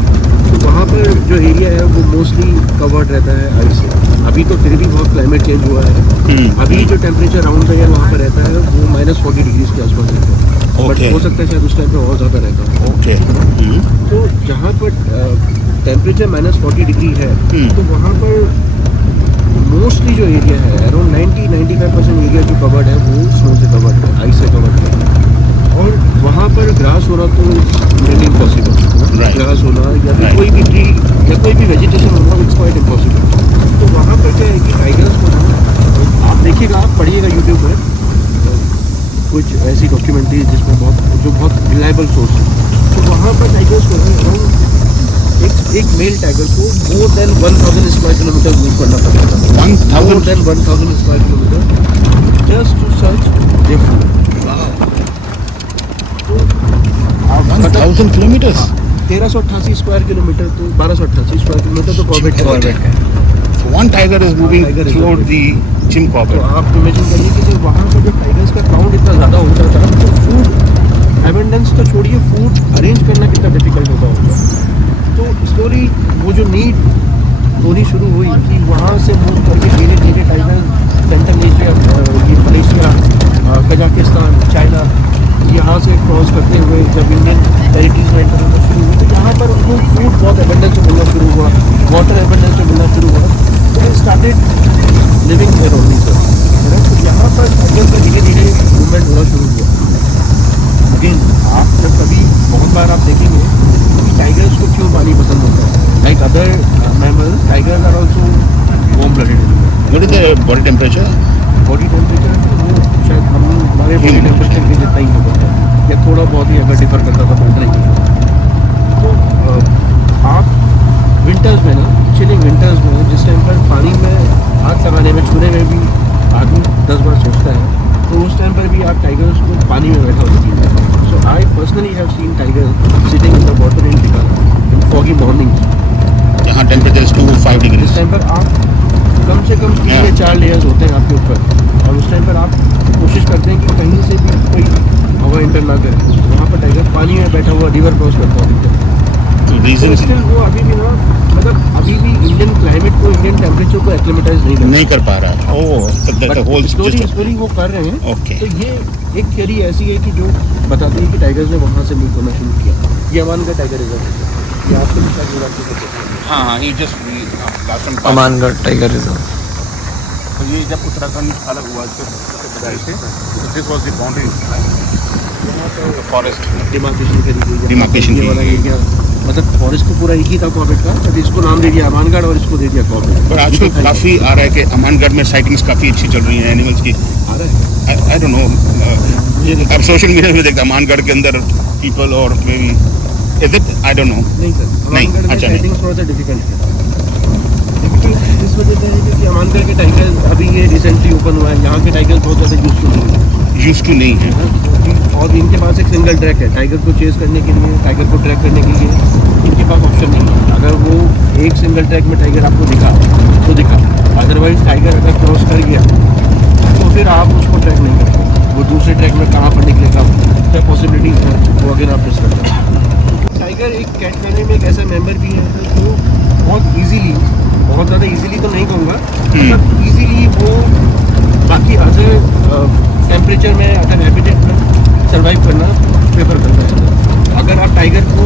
तो वहाँ पर जो एरिया है वो मोस्टली कवर्ड रहता है आइस से। अभी तो फिर भी बहुत क्लाइमेट चेंज हुआ है। अभी जो टेम्परेचर राउंड द ईयर वहाँ पर रहता है वो -40 डिग्रीज के आसपास रहता है। बट हो सकता है शायद उस टाइम पर और ज़्यादा रहता है। ओके। तो जहाँ पर टेम्परेचर -40 डिग्री है, तो वहाँ पर मोस्टली जो एरिया है, अराउंड 90-95% एरिया जो कवर्ड है वो स्नो से कवर्ड है, आइस से कवर्ड है। और वहाँ पर ग्रास होना तो रियली इम्पॉसिबल, ग्रास होना या फिर कोई भी ट्री या कोई भी वेजिटेशन होना, इट्स क्वाइट इम्पॉसिबल। तो वहाँ पर क्या है कि टाइगर्स को आप देखिएगा, आप पढ़िएगा यूट्यूब पर कुछ ऐसी डॉक्यूमेंट्री जिसमें बहुत रिलायबल सोर्स है। तो वहाँ पर टाइगर्स को एक मेल टाइगर को more than 1000 square kilometre move करना पड़ता है। 1000 square kilometre just to search their food. 1000 kilometres, 1388 square kilometre, तो 1288 स्क्वायर किलोमीटर तो कॉर्बेट है। One tiger is moving through the Jim तो कॉर्बेट। आप इमेजिन करिए कि जब वहाँ पर जो टाइगर्स का काउंट इतना ज़्यादा होता था, तो फूड एबंडेंस तो छोड़िए, फूड अरेंज करना कितना डिफिकल्ट होता होगा। तो स्लोली वो जो नीड होनी शुरू हुई कि वहाँ से मूव करके धीरे धीरे टाइगर सेंट्रल एशिया, ये मलेशिया, कजाकिस्तान, चाइना, यहाँ से क्रॉस करते हुए जब इंडियन टेरिटरीज में एंटर होना शुरू हुआ, तो यहाँ पर उनको फूड बहुत एबंडेंस में मिलना शुरू हुआ, वाटर एबंडेंस में मिलना शुरू हुआ। तो they started living there only sir. तो यहाँ पर टाइगर का धीरे धीरे मूवमेंट होना शुरू हुआ। अगेन आप जब कभी बहुत बार आप देखेंगे कि टाइगर्स को क्यों पानी पसंद होता है, like other mammals, tigers are also warm blooded. What is the body temperature? Body temperature वो शायद हमारे बॉडी टेम्परेचर के जितना ही होता है, या थोड़ा बहुत ही अगर डिफर करता था टेम्परेचर। तो आप विंटर्स में ना, चिलिंग विंटर्स में, जिस टाइम पर पानी में हाथ लगाने में, छूने में भी आदमी 10 बार सोचता है, तो उस टाइम पर भी आप टाइगर्स को पानी में बैठा हुआ देखिए। So I personally have seen tiger sitting in the water in Tikala in foggy mornings. यहाँ टेम्परेचर इज 2 5 डिग्री। इस टाइम पर आप कम से कम 3 या 4 लेयर्स होते हैं आपके ऊपर, और उस टाइम पर आप कोशिश करते हैं कि कहीं से भी कोई हवा इंटर ना करे। वहाँ पर टाइगर पानी में बैठा हुआ रिवर क्रॉस करता है। तो रीजन स्टिल वो अभी भी ना, मतलब अभी भी इंडियन क्लाइमेट को, इंडियन टेम्परेचर को एक्लेमेटाइज नहीं कर पा रहा है। ओह, होल स्टोरी वो कर रहे हैं। ओके। तो ये एक थियरी ऐसी है कि जो बताती है कि टाइगर्स ने वहाँ से मूव करना शुरू किया। ये अमानगढ़ टाइगर रिजर्व है, ये आपको दिखा दे रहा है। हाँ, ये just last time Amangarh tiger reserve. तो ये जब उत्तराखंड अलग हुआ से this was the boundary forest demarcation वाला एरिया, मतलब फॉरेस्ट तो पूरा एक ही था कॉर्बेट का, बट इसको नाम दे दिया अमानगढ़ और इसको दे दिया कॉर्बेट। पर आजकल काफ़ी आ रहा है कि अमानगढ़ में साइटिंग्स काफ़ी अच्छी चल रही हैं एनिमल्स की। आ रहा है, आई डोंट नो, अब सोशल मीडिया में देखता अमानगढ़ के अंदर पीपल और may be is it, I don't know. नहीं सर, नहीं, अमानगढ़ में अच्छा नहीं। साइटिंग थोड़ा सा डिफिकल्ट है। डिफिकल्ट इस वजह से है क्योंकि अमानगढ़ के टाइगर अभी ये रिसेंटली ओपन हुआ है, यहाँ के टाइगर बहुत ज़्यादा यूज टू नहीं है। और इनके पास एक सिंगल ट्रैक है, टाइगर को चेस करने के लिए, टाइगर को ट्रैक करने के लिए इनके पास ऑप्शन नहीं है। अगर वो एक सिंगल ट्रैक में टाइगर आपको दिखा तो दिखा, अदरवाइज टाइगर अगर क्रॉस कर गया तो फिर आप उसको ट्रैक नहीं करते। वो दूसरे ट्रैक में कहाँ पर निकलेगा, क्या पॉसिबिलिटीज है, वो अगर आप मिस करते हैं। टाइगर एक कैट फैमिली में एक ऐसा मेम्बर भी है जो बहुत ईजीली, बहुत ज़्यादा ईजीली तो नहीं कहूँगा, मतलब ईजीली वो बाकी आज टेम्परेचर में अगर हैबिटेट में सर्वाइव करना प्रेफर करता है। अगर आप टाइगर को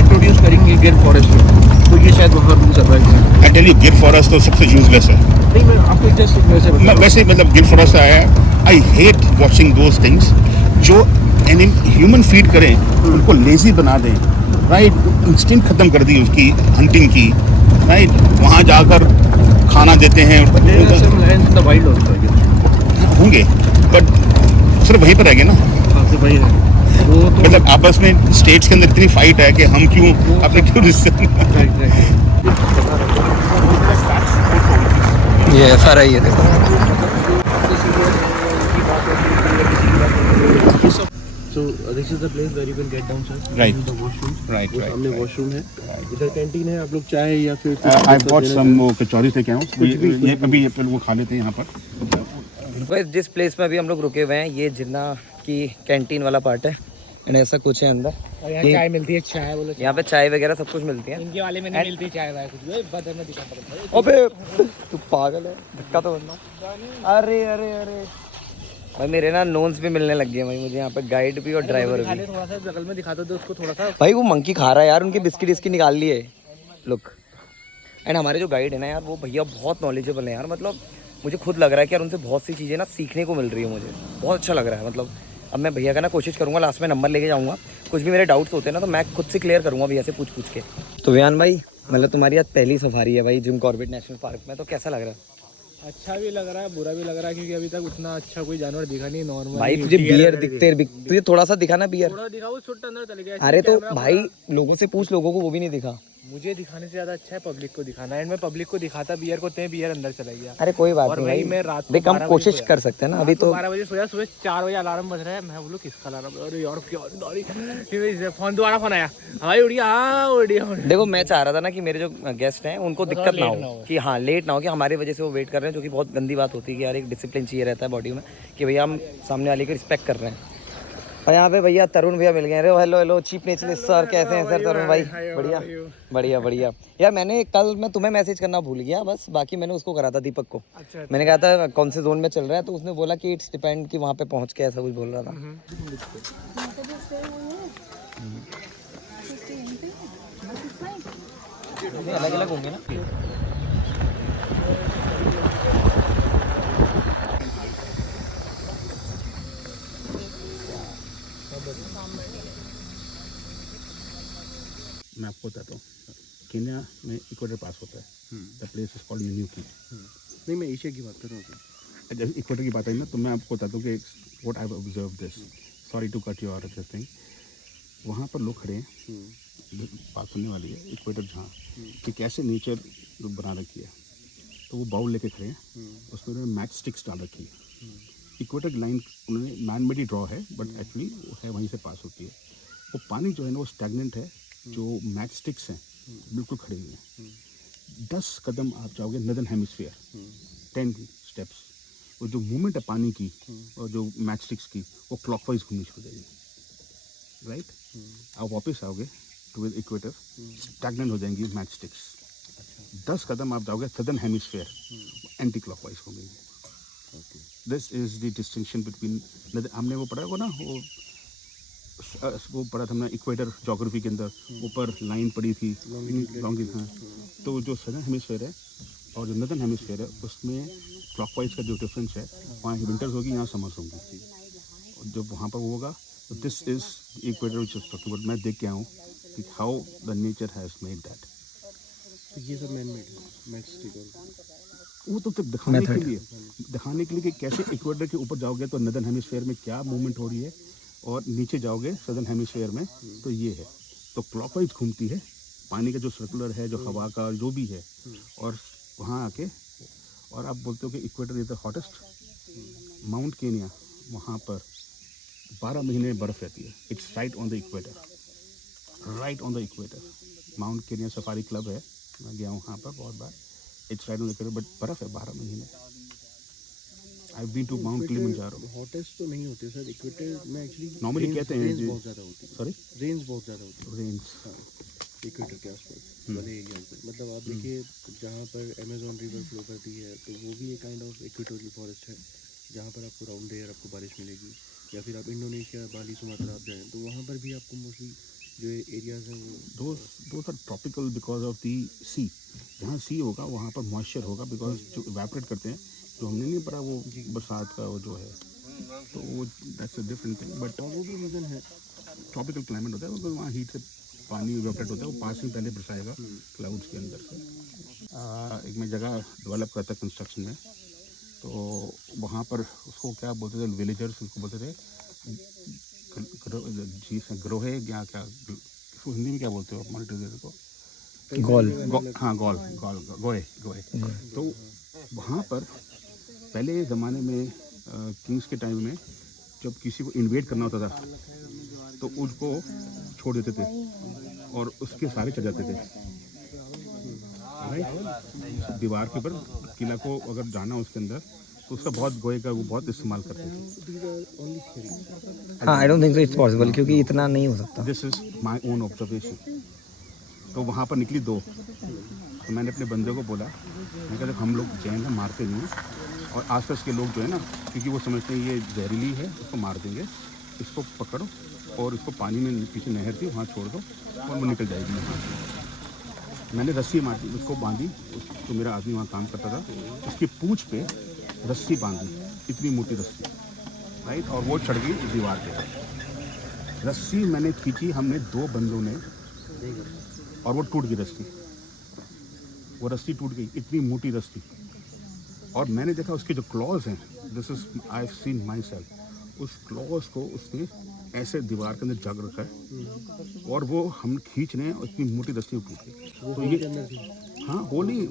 इंट्रोड्यूस करेंगे गिर फॉरेस्ट में तो ये शायद वहाँ भी सर्वाइव करें। आई टेल यू गिर फॉरेस्ट तो सबसे यूजलेस है। नहीं, मैं आपको जस्ट वैसे बता रहा हूँ। वैसे ही मतलब गिर फॉरेस्ट आया है। I hate watching those things जो ह्यूमन फीड करें, उनको लेजी बना दें, राइट। इंस्टिंक्ट खत्म कर दी उसकी हंटिंग की, राइट। वहाँ जाकर खाना देते हैं वाइल्ड होंगे, बट सिर्फ वहीं पर रह गए ना। वही है वो तो मतलब आपस में स्टेट्स के अंदर इतनी फाइट है कि हम क्यों अपने क्यों ये FRI है देखो। So this is the place where you can get down, sir. Right. The washroom. Right, वो right, सामने right. वॉशरूम है। इधर कैंटीन है, आप लोग चाय या फिर आई बॉट सम वो कचौरी से क्या हूँ ये अभी वो खा लेते हैं यहाँ पर। भाई जिस प्लेस में अभी हम लोग रुके हुए हैं ये जिन्ना की कैंटीन वाला पार्ट है एंड ऐसा कुछ है अंदर। और यहाँ चाय मिलती है, चाय बोलो। यहाँ पे चाय वगैरह सब कुछ मिलती है। इनके वाले में नहीं मिलती चाय वाय कुछ भी, बदर में दिखा पड़ता है। अबे तू पागल है, धक्का तो बनना। अरे अरे अरे भाई मेरे ना नोन्स भी मिलने लग गए भाई मुझे यहाँ पे, गाइड भी और ड्राइवर भी। थोड़ा सा बगल में दिखा दो उसको थोड़ा सा। भाई वो मंकी खा रहा है यार, उनकी बिस्किट इसकी निकाल ली है लुक। एंड हमारे जो गाइड है ना यार वो भैया बहुत नॉलेजेबल है यार। मतलब मुझे खुद लग रहा है कि यार उनसे बहुत सी चीज़ें ना सीखने को मिल रही है, मुझे बहुत अच्छा लग रहा है। मतलब अब मैं भैया का ना कोशिश करूँगा लास्ट में नंबर लेके जाऊँगा, कुछ भी मेरे डाउट्स होते हैं ना तो मैं खुद से क्लियर करूँगा भैया से पूछ के। तो वियान भाई मतलब तुम्हारी आज पहली सफारी है भाई जिम कॉर्बेट नेशनल पार्क में, तो कैसा लग रहा है? अच्छा भी लग रहा है, बुरा भी लग रहा है, क्योंकि अभी तक उतना अच्छा कोई जानवर दिखा नहीं। नॉर्मल भाई तुझे बियर तुझे थोड़ा सा दिखा ना बियर। थोड़ा दिखा, वो छोटा अंदर चले गया। अरे तो भाई लोगों से पूछ, लोगों को वो भी नहीं दिखा। मुझे दिखाने से ज्यादा अच्छा है पब्लिक को दिखाना। एंड मैं पब्लिक को दिखाता बियर को, ते बियर अंदर चला गया। अरे कोई बात और नहीं भाई भाई, मैं रात को देख हम 12 बजे कोशिश सोया। कर सकते हैं ना अभी तो। 12 बजे सोया, सुबह 4 बजे अलार्म बज रहा है। मैं बोलूँ किसका अलार्म? अरे यार क्या फिर फोन दोबारा फोन आया, भाई उड़िया उड़िया। देखो मैं चाह रहा था ना कि मेरे जो गेस्ट हैं उनको दिक्कत ना हो कि हाँ लेट ना हो कि हमारी वजह से वो वेट कर रहे हैं, जो कि बहुत गंदी बात होती है कि यार एक डिसिप्लिन चाहिए रहता है बॉडी में कि भैया हम सामने वाले की रिस्पेक्ट कर रहे हैं। और यहाँ पे भैया तरुण भैया मिल गए। अरे hello hello chief nature sir, कैसे हैं सर तरुण भाई? बढ़िया बढ़िया बढ़िया। यार मैंने कल मैं तुम्हें मैसेज करना भूल गया बस, बाकी मैंने उसको करा था दीपक को। अच्छा। मैंने कहा था कौन से जोन में चल रहा है, तो उसने बोला कि इट्स डिपेंड कि वहाँ पे पहुँच के ऐसा कुछ बोल रहा था। अलग अलग होंगे ना। मैं आपको बताता हूँ, केन्या में इक्वेटर पास होता है। The place is called Nanyuki. नहीं, मैं एशिया की बात कर रहा हूँ। जब इक्वेटर की बात आई ना तो मैं आपको बताता हूँ कि what I have observe this, sorry to cut your thing. वहाँ पर लोग खड़े हैं, बात सुनने वाली है इक्वेटर जहाँ कि कैसे नेचर बना रखी है। तो वो बाउल लेके खड़े हैं, उसमें उन्होंने मैच स्टिक्स डाल रखी है। इक्वेटर की लाइन उन्होंने मैन मेड ही ड्रॉ है, बट एक्चुअली वो है वहीं से पास होती है। वो पानी जो है ना वो स्टैगनेंट है, जो मैच स्टिक्स हैं बिल्कुल खड़े हुए हैं। 10 कदम आप जाओगे नदर्न हेमिस्फीयर, 10 स्टेप्स, वो जो मूवमेंट है पानी की और जो मैच स्टिक्स की वो क्लॉकवाइज घूमनी शुरू हो जाएगी, राइट। आप वापस आओगे टू इक्वेटर, स्टैगनेंट हो जाएंगी मैच स्टिक्स। 10 कदम आप जाओगे सदर्न हेमिस्फीयर, एंटी क्लॉकवाइज घूमेंगी। This is the distinction between, हमने वो पढ़ा होगा ना, वो पढ़ा था हमने इक्वेटर ज्योग्राफी के अंदर, ऊपर लाइन पड़ी थी लॉन्ग। हाँ, तो जो सदर्न हेमिस्फीयर है और जो नदर्न हेमिस्फीयर है उसमें क्लॉकवाइज का जो डिफरेंस है, वहाँ विंटर्स होगी, यहाँ समर्स होंगी। और जब वहाँ पर वो होगा तो this is equator which is talking about. मैं देख के आऊँ कि how the nature has made that. तो ये सब मैन मेड मैच वो तो दिखाने के लिए कि कैसे इक्वेटर के ऊपर जाओगे तो नदर्न हेमिस्फीयर में क्या मूवमेंट हो रही है, और नीचे जाओगे सदर्न हेमिस्फीयर में तो ये है। तो क्लॉकवाइज घूमती है, पानी का जो सर्कुलर है, जो हवा का जो भी है, और वहाँ आके और आप बोलते हो कि equator is the hottest. Mount Kenya, वहाँ पर 12 महीने बर्फ़ रहती है। It's right on the equator, right on the equator. Mount Kenya safari club है, मैं गया हूँ वहाँ पर बहुत बार। It's right on the equator, but बर्फ़ है 12 महीने। I been to Mount Kilimanjaro. Hottest तो नहीं होते सर इक्वेटर में, एक्चुअली नॉर्मली कहते हैं बहुत ज़्यादा होती है। सॉरी रेंज बहुत ज़्यादा होती है रेंज इक्वेटर के आसपास। वाले एरियाज में। मतलब आप देखिए जहाँ पर अमेजोन रिवर फ्लो करती है तो वो भी एक काइंड ऑफ इक्वेटोरियल फॉरेस्ट है, जहाँ पर आपको राउंड ईयर आपको बारिश मिलेगी। या फिर आप इंडोनेशिया, बाली, सुमात्रा आप जाएँ तो वहाँ पर भी आपको मोस्टली जो एरियाज हैं वो those are tropical because of the sea. जहाँ सी होगा वहाँ पर मॉइस्चर होगा, बिकॉज जो इवेपोरेट करते हैं, जो हमने नहीं पढ़ा वो बरसात का वो जो है, तो वो that's a different thing. But वो भी रीज़न है। ट्रॉपिकल क्लाइमेट होता है, बिकॉज वहाँ हीट से पानी इवेपोरेट होता है, वो पास में पहले बरसाएगा क्लाउड्स के अंदर से। एक मैं जगह डेवलप करता कंस्ट्रक्शन में, तो वहाँ पर उसको क्या बोलते थे विलेजर्स, उसको बोलते थे ग्रोहे या क्या, उसको हिंदी में क्या बोलते हो मॉनिटर को? हाँ गॉल गॉल गोए गोए। तो वहाँ पर पहले ज़माने में किंग्स के टाइम में जब किसी को इन्वेट करना होता था तो उसको छोड़ देते थे और उसके सारे चढ़ जाते थे, राइट? दीवार के ऊपर किला को अगर जाना उसके अंदर तो उसका बहुत गोए का वो बहुत इस्तेमाल करते थे। हाँ, I don't think so it's possible, क्योंकि इतना नहीं हो सकता। This is my own observation. तो वहाँ पर निकली दो, तो मैंने अपने बंदे को बोला, मैं कहता हम लोग जैन है मारते नहीं हैं, और आसपास के लोग जो है ना, क्योंकि वो समझते हैं ये जहरीली है उसको मार देंगे, इसको पकड़ो और इसको पानी में पीछे नहर थी वहाँ छोड़ दो और वो निकल जाएगी वहाँ से। मैंने रस्सी मारी, उसको बांधी, तो मेरा आदमी वहाँ काम करता था, उसकी पूँछ पे रस्सी बांधी, इतनी मोटी रस्सी, राइट? और वो चढ़ गई दीवार पे। रस्सी मैंने खींची, हमने दो बंदों ने, और वो टूट गई रस्सी, वो रस्सी टूट गई, इतनी मोटी रस्सी। और मैंने देखा उसके जो क्लॉज हैं, this is I seen my self, उस क्लॉज को उसने ऐसे दीवार के अंदर जग रखा है, और वो हम खींच रहे हैं और इतनी मोटी रस्सी टूट गई। तो ये हाँ वो नहीं,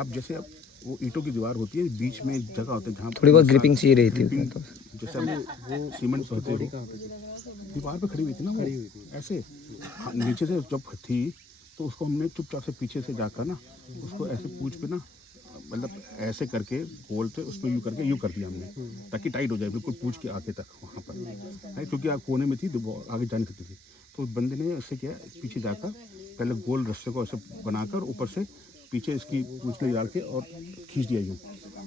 अब जैसे अब वो ईंटों की दीवार होती है, बीच में जगह होती है जहाँ थोड़ी बहुत ग्रिपिंग चाहिए रही थी उसमें, तो जैसे वो सीमेंट होते हो, दीवार पे खड़ी हुई थी ना वो, ऐसे नीचे से जब थी तो उसको हमने चुपचाप से पीछे से जाकर ना उसको ऐसे पूंछ पे ना, मतलब ऐसे करके गोल पे उसको यूँ करके यूँ कर दिया हमने, ताकि टाइट हो जाए बिल्कुल पूंछ के आगे तक वहाँ पर, है क्योंकि आप कोने में थी तो आगे जा नहीं सकती थी। तो उस बंदे ने ऐसे किया, पीछे जाकर पहले गोल रस्से को ऐसे बनाकर ऊपर से पीछे इसकी पूंछ में डाल के और खींच दिया यूँ,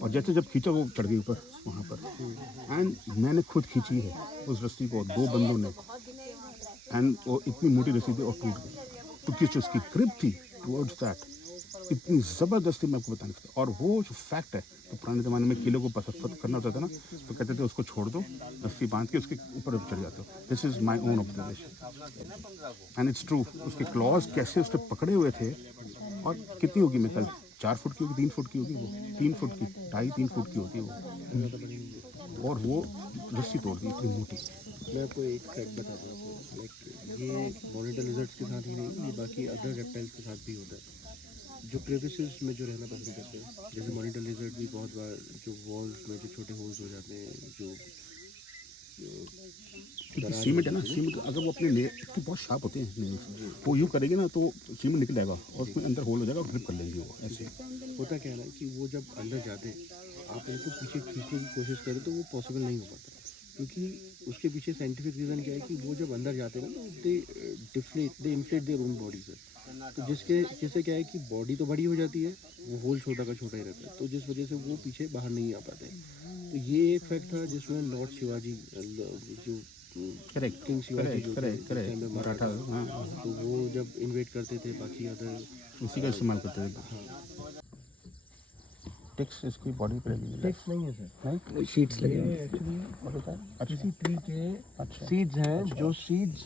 और जैसे जब खींचा वो चढ़ गई ऊपर वहाँ पर। एंड मैंने खुद खींची है उस रस्सी को, दो बंदों ने, एंड वो इतनी मोटी रस्सी थी और टूट गई। तो किस उसकी ग्रिप थी टुवर्ड्स दैट, इतनी ज़बरदस्ती मैं आपको बता नहीं सकता। और वो जो फैक्ट है, तो पुराने ज़माने में किले को पसंद करना होता था ना, तो कहते थे उसको छोड़ दो, रस्सी बांध के उसके ऊपर चढ़ जाते हो। This is my own observation and it's true. उसके क्लॉज कैसे उसने पकड़े हुए थे, और कितनी होगी, मैं कल 4 फुट की होगी, 3 फुट की होगी, वो 3 फुट की, 2.5-3 फुट की होती है वो, और वो रस्सी तोड़ दी इतनी मोटी। मैं आपको एक फैक्ट बताता हूँ, लाइक ये मॉनिटर लिजर्ड्स के साथ ही नहीं, ये बाकी अदर रेप्टाइल्स के साथ भी होता है जो क्रेविसेस में जो रहना पसंद करते हैं। जैसे मॉनिटर लिजर्ड भी बहुत बार जो वॉल्स में जो छोटे होल्स हो जाते हैं, जो सीमेंट है ना, सीमेंट अगर वो अपने तो बहुत शार्प होते हैं नेल्स, वो यूँ करेंगे ना तो सीमेंट निकल जाएगा और उसमें अंदर होल हो जाएगा और ग्रिप कर लेंगे वो ऐसे। होता क्या है ना कि वो जब अंदर जाते हैं, आप उनको पीछे खींचने की कोशिश करें तो वो पॉसिबल नहीं हो पाता, क्योंकि उसके पीछे साइंटिफिक रीज़न क्या है कि वो जब अंदर जाते हैं ना तो दे इन्फ्लेट देयर ओन बॉडी से, तो जिससे क्या है कि बॉडी तो बड़ी हो जाती है, वो होल छोटा का छोटा ही रहता है, तो जिस वजह से वो पीछे बाहर नहीं आ पाते। तो ये एक फैक्ट था जिसमें लॉर्ड शिवाजी जो करेक्ट किंग शिवाजी जो करेक्ट मराठा, हाँ, तो वो जब इन्वेट करते थे बाकी अदर, उसी का इस्तेमाल करते थे। टिक्स इसकी बॉडी पे लगी है। टेक्स्ट नहीं है सर, नहीं, सीड्स लगे हैं एक्चुअली। किसी ट्री के सीड्स हैं, जो सीड्स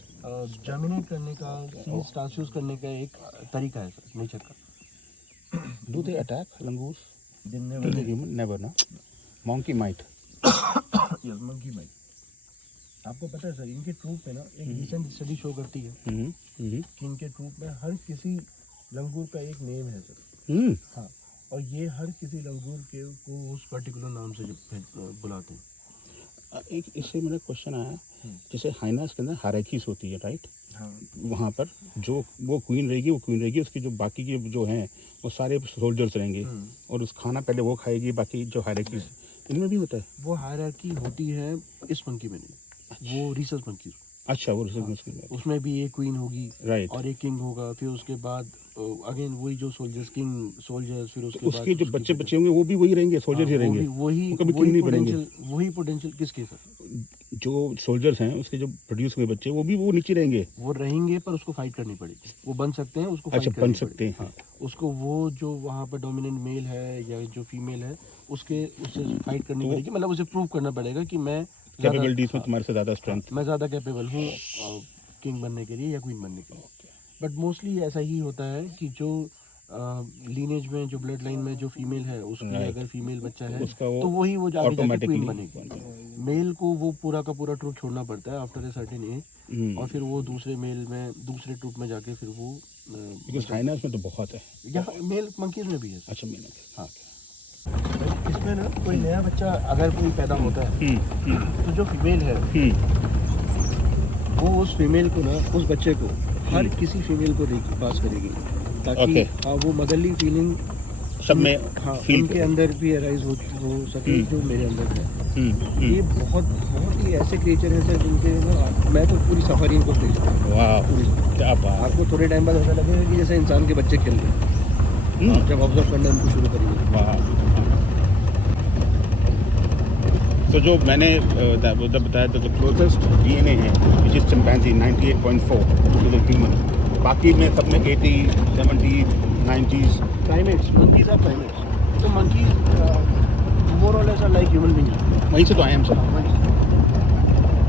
जर्मिनेट करने का, सीड्स ट्रांसफ्यूज करने का एक तरीका है सर नेचर का। Do they attack langurs? Never ना, monkey might. Yes, monkey might. आपको पता है सर, इनके ट्रूप में ना एक रिसेंट स्टडी शो करती है कि इनके ट्रूप में हर किसी लंगूर का एक नेम है सर। हाँ, और ये हर किसी लंगूर के को उस पर्टिकुलर नाम से बुलाते हैं। एक इससे मेरा क्वेश्चन आया, जैसे हाइनास के अंदर हायरार्कीज होती है, राइट? हाँ, वहाँ पर जो वो क्वीन रहेगी, वो क्वीन रहेगी, उसकी जो बाकी के जो हैं वो सारे सोल्जर्स रहेंगे, और उस खाना पहले वो खाएगी, बाकी जो हायरार्कीज इनमें भी होता है। वो हायरार्की होती है इस मंकी में नहीं, वो रिसर्च मंकी। अच्छा, वो रिसर्च में उसमें भी एक क्वीन होगी, राइट, और एक किंग होगा, फिर उसके बाद अगेन वही जो सोल्जर्स, किंग सोल्जर्स, फिर उसके उसके बाद जो बच्चे बच्चे होंगे वो भी वही रहेंगे, सोल्जर ही रहेंगे, वही वो कभी किंग नहीं बनेंगे। वही पोटेंशियल किसके सर, जो सोल्जर्स हैं उसके जो प्रोड्यूस हुए बच्चे वो भी वो नीचे रहेंगे। वो रहेंगे पर उसको फाइट करनी पड़ेगी, वो बन सकते हैं, उसको अच्छा, fight बन करनी सकते हैं। पड़ेगी। हाँ, उसको वो जो वहाँ पर डोमिनेंट मेल है या जो फीमेल है उससे फाइट करनी पड़ेगी, मतलब उसे प्रूव करना पड़ेगा कि मैं कैपेबिलिटीज में तुम्हारे से ज़्यादा स्ट्रेंथ। मैं ज़्यादा कैपेबल हूँ किंग बनने के लिए या क्वीन बनने के लिए। बट मोस्टली ऐसा ही होता है कि जो लीनेज में, जो ब्लड लाइन में जो फीमेल है उसकी अगर फीमेल बच्चा है उसका वो तो वही वो जाके automatically क्वीन बनेगी। मेल को वो पूरा का पूरा ट्रूप छोड़ना पड़ता है आफ्टर ए सर्टेन एज, और फिर वो दूसरे मेल में, दूसरे ट्रूप में जाके फिर वो बिकॉज हाइनास में तो बहुत है। यहाँ मेल मंकीज में भी है। अच्छा, मैंने हाँ, इसमें ना कोई नया बच्चा अगर कोई पैदा होता है तो जो फीमेल है वो उस फीमेल को ना, उस बच्चे को हर किसी फीमेल को पास करेगी ताकि हाँ वो मदरली फीलिंग सब में हाँ फील उनके अंदर भी अराइज हो सके जो मेरे अंदर है। ये बहुत बहुत ही ऐसे क्रिएचर हैं सर जिनके ना मैं तो पूरी सफारी इनको देखता हूँ। वाह, क्या बात। आपको थोड़े टाइम बाद ऐसा लगेगा कि जैसे इंसान के बच्चे खेल रहे हैं आप जब ऑब्जर्व करना उनको शुरू करेंगे। वाह। तो जो मैंने उधर बताया था, जो क्लोजेस्ट डीएनए है which is chimpanzee 98.4 to the human, बाकी में सब में 80, 70, 90s। Primates, monkeys are primates, तो मंकीज मोर और less are like human beings. वहीं से तो आए हम सब।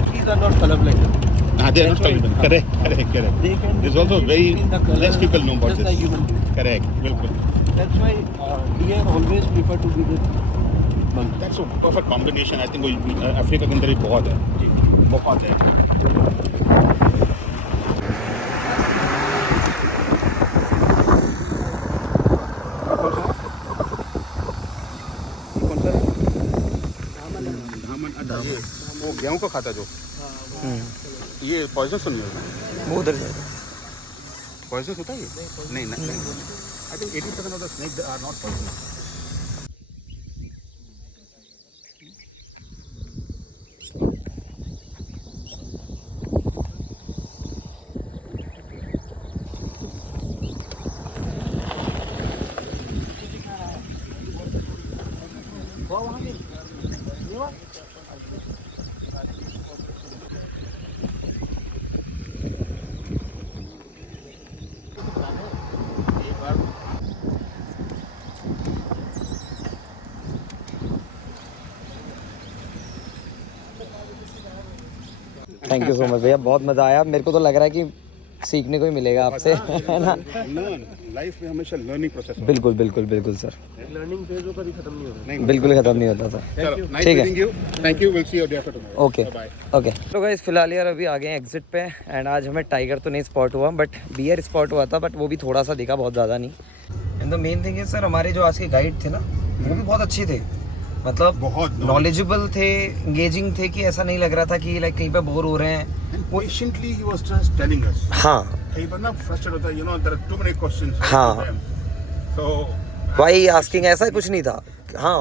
Monkeys are not colorblind. हाँ, they are not colorblind. Correct. They can There's also very between the colors, less people know about just like this. human beings. Correct, बिल्कुल। That's why deer always prefer to be with monkey. That's a perfect combination. I think Africa के अंदर ही बहुत है, बहुत है। वो गेहूं को खाता जो, ये पॉइजनस तो नहीं होगा? वो उधर से पॉइजनस होता है ये? नहीं। I think 80% of the snake are not poisonous. Thank you so much भैया, बहुत मज़ा आया। मेरे को तो लग रहा है कि सीखने को ही मिलेगा आपसे, है ना? लाइफ में हमेशा लर्निंग प्रोसेस है। बिल्कुल सर, लर्निंग फेज वो कभी खत्म नहीं होता। बिल्कुल ख़त्म नहीं होता सर। चलो, नाइस ठीक है। Meeting you. Thank you, will see you day after tomorrow. Okay. तो गाइस फिलहाल यार अभी आ गए हैं एग्जिट पे, एंड आज हमें टाइगर तो नहीं स्पॉट हुआ बट बियर स्पॉट हुआ था, बट वो भी थोड़ा सा दिखा, बहुत ज़्यादा नहीं। And the main thing is sir, हमारे जो आज के गाइड थे ना वो भी बहुत अच्छे थे, मतलब बहुत नॉलेजेबल थे, एंगेजिंग थे, कि ऐसा नहीं लग रहा था कि लाइक कहीं पे बोर हो रहे हैं। Patiently he was just telling us. हाँ, कई बार ना फ्रस्ट्रेट होता है, you know there are too many questions. हाँ। सो वाई आस्किंग, ऐसा कुछ नहीं था। हाँ,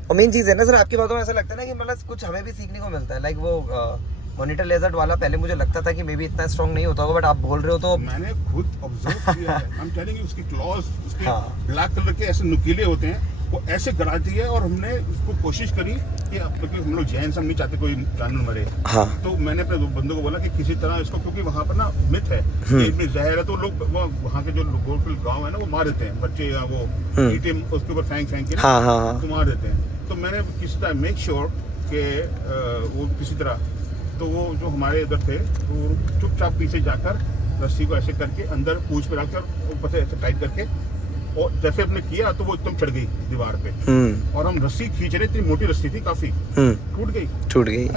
और मेन चीज़ है ना सर, आपकी बातों में ऐसा लगता है ना कि मतलब कुछ हमें भी सीखने को मिलता है। लाइक वो मॉनिटर लेजर्ड वाला पहले मुझे लगता था कि मे बी इतना स्ट्रॉन्ग नहीं होता होगा, बट आप बोल रहे हो तो मैंने खुद ऑब्जर्व किया है। आई एम टेलिंग यू, उसकी क्लॉज, उसके हाँ। ब्लैक कलर के ऐसे नुकीले होते हैं, वो ऐसे गड़ाती है। और हमने उसको कोशिश करी कि क्योंकि हम लोग जैन, हम नहीं चाहते कोई जानवर मरे। हाँ। तो मैंने अपने बंदों को बोला कि किसी तरह इसको, क्योंकि वहाँ पर ना मिथ है कि इसमें जहर है, तो लोग वहाँ के जो गोलफिल गाँव है ना वो मार देते हैं बच्चे, या वो ईटे उसके ऊपर फेंक के ना, हाँ। तो मार देते हैं। तो मैंने किसी तरह मेक श्योर कि वो किसी तरह, तो वो जो हमारे इधर थे वो चुपचाप पीछे जाकर रस्सी को ऐसे करके अंदर पूंछ पे रखकर ऊपर से ऐसे टाइट करके, और जैसे अपने किया तो वो एकदम चढ़ गई दीवार पे। और हम रस्सी खींच रहे, इतनी मोटी रस्सी थी, काफी टूट गई।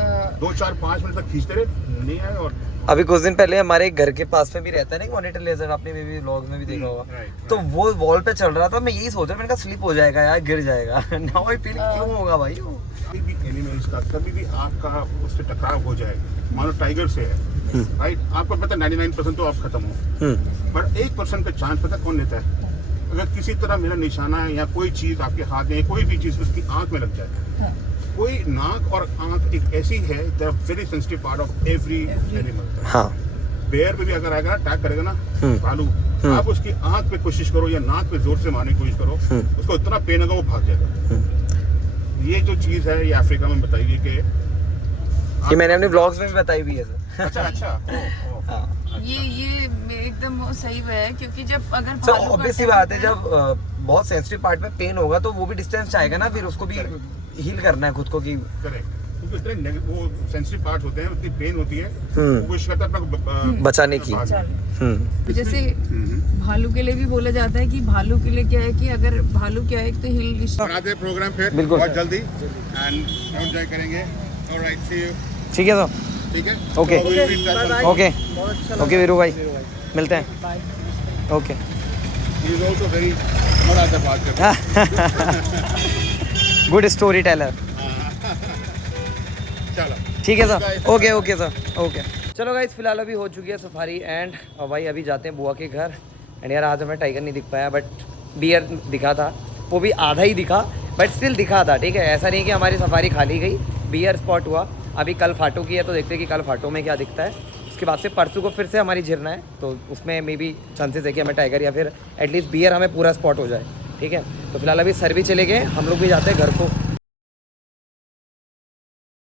2, 4, 5 मिनट तक खींचते रहे, नहीं आए। और अभी कुछ दिन पहले हमारे घर के पास में भी रहता है ना मॉनिटर लेजर, आपने मे भी व्लॉग्स में भी देखा होगा। तो वो वॉल पे चल रहा था, मैं यही सोच रहा, मैंने कहा स्लिप हो जाएगा यार, गिर जाएगा। नाउ आई फील क्यों होगा भाई वो। कभी भी एनिमल्स का कभी भी आपका उससे टकराव हो जाए, मानो टाइगर से है, राइट, आपको पता 99% तो आप खत्म हो, पर 1% का चांस पता कौन लेता है? अगर किसी तरह मेरा निशाना है या कोई चीज आपके हाथ में, कोई भी चीज उसकी आंख में लग जाए, कोई नाक और आंख एक ऐसी है, they are very sensitive part of every animal. हाँ, बेयर पे भी अगर आएगा ना, अटैक करेगा ना, भालू, आप उसकी आंख पे कोशिश करो या नाक पे जोर से मारने की कोशिश करो, उसको इतना पेन होगा वो भाग जाएगा। ये जो चीज है ये अफ्रीका में बताई गई कि ये मैंने अपने ब्लॉग्स में भी बताई हुई है सर। अच्छा अच्छा ये एकदम वो सही है, क्योंकि जब अगर सर भालू ऑब्वियस सी काटता बात है, है जब बहुत सेंसिटिव पार्ट में पेन होगा तो वो भी डिस्टेंस चाहेगा ना, फिर उसको भी हील करना है खुद को कि करेक्ट, क्योंकि इतने वो सेंसिटिव पार्ट होते हैं, इतनी पेन होती है, वो कोशिश करता है अपना बचाने की। जैसे भालू के लिए भी बोला जाता है कि भालू के लिए क्या है कि अगर भालू क्या है, एक तो हिल बनाते हैं प्रोग्राम फिर बिल्कुल। बहुत जल्दी एंड एंजॉय करेंगे। Alright, see you. ठीक है सर, ठीक है, okay So we'll meet that one. Okay okay Veeru भाई, मिलते हैं। Okay He is also very मजा आता है बात करके। Good story teller. चलो ठीक है sir, okay okay sir, okay. चलो गाइस, फिलहाल अभी हो चुकी है सफारी एंड भाई अभी जाते हैं बुआ के घर। एंड यार आज हमें टाइगर नहीं दिख पाया, बट बियर दिखा था, वो भी आधा ही दिखा बट स्टिल दिखा था। ठीक है, ऐसा नहीं कि हमारी सफारी खाली गई, बियर स्पॉट हुआ। अभी कल फाटो की है तो देखते हैं कि कल फाटो में क्या दिखता है। उसके बाद से परसों को फिर से हमारी झिरना है, तो उसमें मे बी चांसेस है कि हमें टाइगर या फिर एटलीस्ट बियर हमें पूरा स्पॉट हो जाए। ठीक है, तो फिलहाल अभी सर भी चले गए, हम लोग भी जाते हैं घर को।